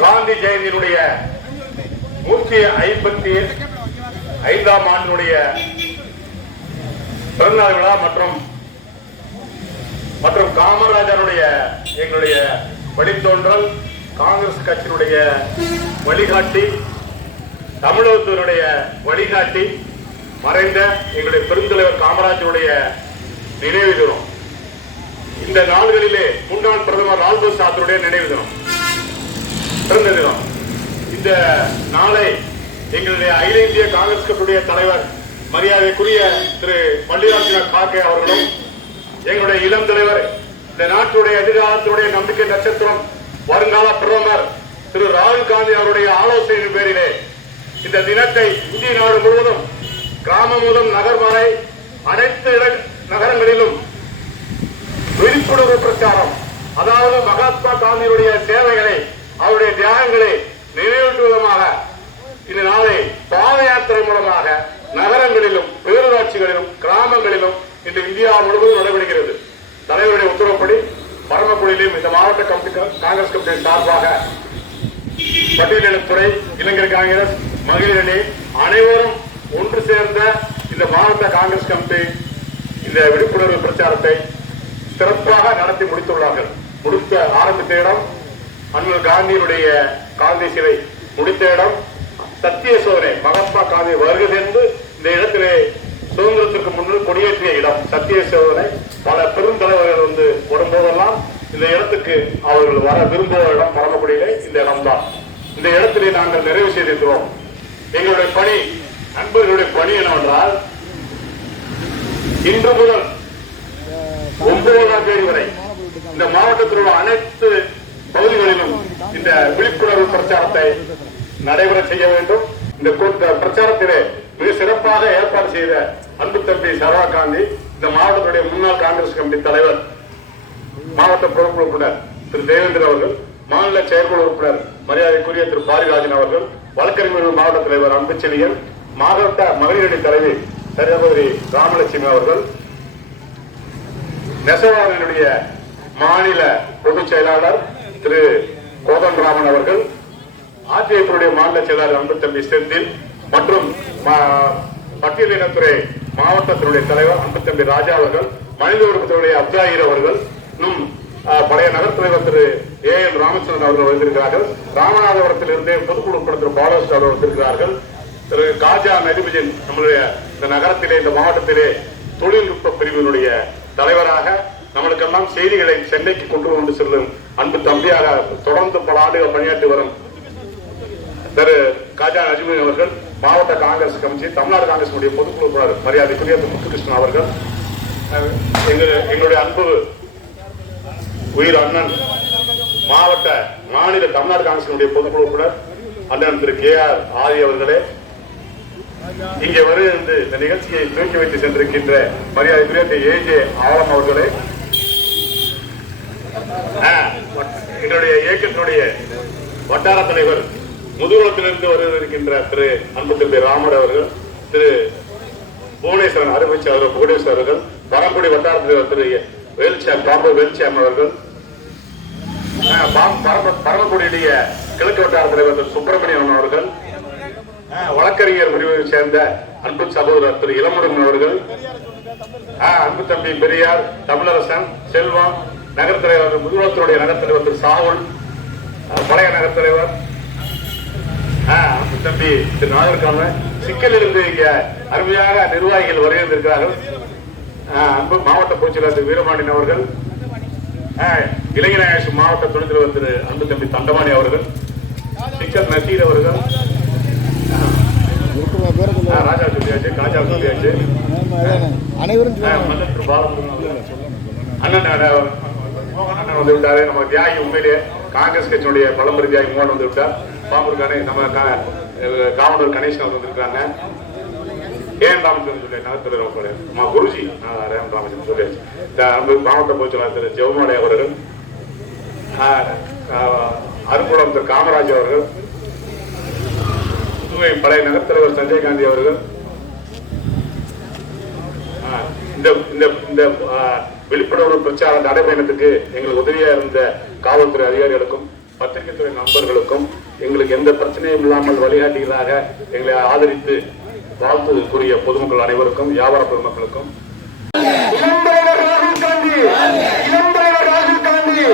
காந்தி ஜெயந்தியினுடைய நூற்றி ஐம்பத்தி ஐந்தாம் ஆண்டினுடைய பிறந்தநாள் விழா மற்றும் மற்றும் காமராஜருடைய எங்களுடைய வழித்தோன்றல் காங்கிரஸ் கட்சியினுடைய வழிகாட்டி தமிழகத்தினுடைய வழிகாட்டி மறைந்த எங்களுடைய பெருந்தலைவர் காமராஜருடைய நினைவு தினம். இந்த நாள்களிலே முன்னாள் பிரதமர் லால்பூர் சாத்தருடைய நினைவு தினம். பிறந்த தினம் இந்த நாளை எங்களுடைய அகில இந்திய காங்கிரஸ் கட்சியுடைய தலைவர் மரியாதைக்குரிய திரு மல்லிகார்ஜுன கார்கே அவர்களும் எங்களுடைய இளம் தலைவர் இந்த நாட்டுடைய எதிர்காலத்துடைய நம்பிக்கை நட்சத்திரம் வருங்கால பிரதமர் திரு ராகுல் காந்தி அவருடைய ஆலோசனையின் பேரிலே இந்த தினத்தை இந்திய நாடு முழுவதும் கிராமம் முதல் நகர் வரை அனைத்து நகரங்களிலும் விழிப்புணர்வு பிரச்சாரம் அதாவது மகாத்மா காந்தியுடைய சேவைகளை அவருடைய தியாகங்களை நினைவூட்டுவதமாக இந்த நாளை பாத யாத்திரை மூலமாக நகரங்களிலும் பேரூராட்சிகளிலும் கிராமங்களிலும் இந்த இந்தியா முழுவதும் நடைபெறுகிறது. தலைவருடைய உத்தரவுப்படி பரமக்குடியிலும் இந்த மாவட்ட கமிட்டி காங்கிரஸ் கமிட்டி சார்பாக பட்டியலிடத்துறை இளைஞர் காங்கிரஸ் மகளிர் அணி அனைவரும் ஒன்று சேர்ந்த இந்த மாவட்ட காங்கிரஸ் கமிட்டி இந்த விழிப்புணர்வு பிரச்சாரத்தை சிறப்பாக நடத்தி முடித்துள்ளார்கள். முடித்த ஆரம்பித்த இடம் அண்ணல் காந்தியினுடைய காந்தி சிலை முடித்த இடம் சத்திய சோதனை மகாத்மா காந்தி வருகை சேர்ந்து இந்த இடத்திலே சுதந்திரத்திற்கு முன்னர் கொடியேற்றிய இடம் சத்திய சோதனை பல பெருந்தலைவர்கள் வந்து வரும்போதெல்லாம் இந்த இடத்துக்கு அவர்கள் வர விரும்புகிற இடம் பரமக்குடியிலே இந்த இடம்தான். இந்த இடத்திலே நாங்கள் நிறைவு செய்திருக்கிறோம். எங்களுடைய பணி நண்பர்களுடைய பணி என்னவென்றால் இன்று முதல் ஒன்பதாம் தேதி வரை இந்த மாவட்டத்தில் உள்ள அனைத்து பகுதிகளிலும் இந்த விழிப்புணர்வு பிரச்சாரத்தை நடைபெற செய்ய வேண்டும். இந்த பிரச்சாரத்திலே மிக சிறப்பாக ஏற்பாடு செய்த அன்பு தம்பி சரவா காந்தி இந்த மாவட்டத்துடைய முன்னாள் காங்கிரஸ் கமிட்டி தலைவர் மாவட்ட பொறுப்பு உறுப்பினர் திரு தேவேந்திர அவர்கள் மாநில செயற்குழு உறுப்பினர் மரியாதைக்குரிய திரு பாரிராஜன் அவர்கள் வழக்கறிஞர்கள் மாவட்ட தலைவர் அன்புச்செழியன் மாவட்ட மகளிரணி தலைவி சகோதரி ராமலட்சுமி அவர்கள் நெசவாளர்களுடைய மாநில பொதுச் செயலாளர் திரு கோதண்டராமன் அவர்கள் அதிமுகவுடைய மாநில செயலாளர் அன்பு தம்பி செந்தில் மற்றும் பட்டியலினத்துறை மாவட்டத்தினுடைய தலைவர் அன்பு தம்பி ராஜா அவர்கள் மனித உறுப்பினருடைய அப்தாயிர் அவர்கள் இன்னும் பழைய நகர் தலைவர் திரு ஏ எம் ராமச்சந்திரன் அவர்கள் வந்திருக்கிறார்கள். ராமநாதபுரத்தில் இருந்தே பொதுக்குழு உறுப்பினர் திரு பாலகிருஷ்ணன் அவர்கள் வந்திருக்கிறார்கள். திரு காஜா நதிபஜன் நம்மளுடைய இந்த நகரத்திலே இந்த மாவட்டத்திலே தொழில்நுட்ப பிரிவினுடைய தலைவராக நம்மளுக்கெல்லாம் செய்திகளை சென்னைக்கு கொண்டு வந்து செல்லும் அன்பு தம்பியாக தொடர்ந்து பல ஆண்டுகள் பணியாற்றி வரும் திரு காஜா நஜ்மீன் அவர்கள் மாவட்ட காங்கிரஸ் கமிட்டி தமிழ்நாடு காங்கிரஸ் பொதுக்குழு உறுப்பினர் மரியாதைக்குரிய திரு முத்துகிருஷ்ணன் அவர்கள் எங்களுடைய அன்பு உயிர் அண்ணன் மாவட்ட மாநில தமிழ்நாடு காங்கிரஸ் பொதுக்குழு உறுப்பினர் அண்ணன் திரு கே ஆர் ஆதி அவர்களே இங்கே வருகின்ற இந்த நிகழ்ச்சியை துவக்கி வைத்து சென்றிருக்கின்ற மரியாதைக்குரிய திரு ஏ ஜே ஆலம் அவர்களே என்னுடைய வட்டார தலைவர் முதுகுளத்திலிருந்து வருகின்ற திரு அன்பு தம்பி ராமர் அவர்கள் திரு புவனேஸ்வரன் அருமைச்சி அவர்கள் புவனேஸ்வர் அவர்கள் பரம்புடி வட்டார தலைவர் திரு வேல்சாம் பாம்பு வேல்சாம் அவர்கள் பரமக்குடியுடைய கிழக்கு வட்டார தலைவர் திரு சுப்பிரமணியன் அவர்கள் வழக்கறிஞர் பிரிவை சேர்ந்த அன்பு சகோதரர் திரு இளமுருகன் அவர்கள் அன்பு தம்பி பெரியார் தமிழரசன் செல்வம் நகர் தலைவர் முதுகுளத்தினுடைய நகர் தலைவர் திரு சாகுல் பழைய நகர் தலைவர் தம்பி திரு நாகர்காம சிக்கல் இருந்து இங்க அருமையாக நிர்வாகிகள் வரையிருந்திருக்கிறார்கள் அன்பு மாவட்ட பொதுச்செயலாளர் திரு வீரபாண்டியன் அவர்கள். ஆ, மாவட்ட துணை தலைவர் திரு அன்பு தம்பி தண்டபாணி அவர்கள். சிக்கல் நசீர் அவர்கள். ராஜா சொல்லியாச்சு ராஜா சொல்லியாச்சு. அனைவரும் அண்ணன் அண்ணன் மோகன் அண்ணன் வந்து விட்டாரு. நம்ம தியாகி உண்மையிலேயே காங்கிரஸ் கட்சியினுடைய பழம்பெரும் தியாகி மோகன் வந்து விட்டார் பாம்பூர் கணே நம்ம கா- கணேஷ் கணேசன் அவர் வந்திருக்காங்க ஏன் ராமச்சந்திரன் சொல்லி நகர்த்தலை ரோக்கோடு அம்மா குருஜி. ரேம் ராமச்சந்திரன் சொல்லியாச்சு மாவட்ட பொதுச்செயலாளர் திரு ஜெவமாலை அவர்கள் ஆ, அருப்புலம் திரு காமராஜ் அவர்கள் புதுவை பழைய நகர்த்தலைவர் சஞ்சய் காந்தி அவர்கள் ஆ, இந்த இந்த இந்த விழிப்புணர்வு பிரச்சார நடைபயணத்துக்கு எங்களுக்கு உதவியா இருந்த காவல்துறை அதிகாரிகளுக்கும் பத்திரிகைத்துறை நண்பர்களுக்கும் எங்களுக்கு எந்த பிரச்சனையும் இல்லாமல் வழிகாட்டிகளாக எங்களை ஆதரித்து வாழ்த்து கூறிய பொதுமக்கள் அனைவருக்கும் வியாபார பெருமக்களுக்கும் இளம் தலைவர் ராகுல் காந்தி! இளம் தலைவர் ராகுல் காந்தி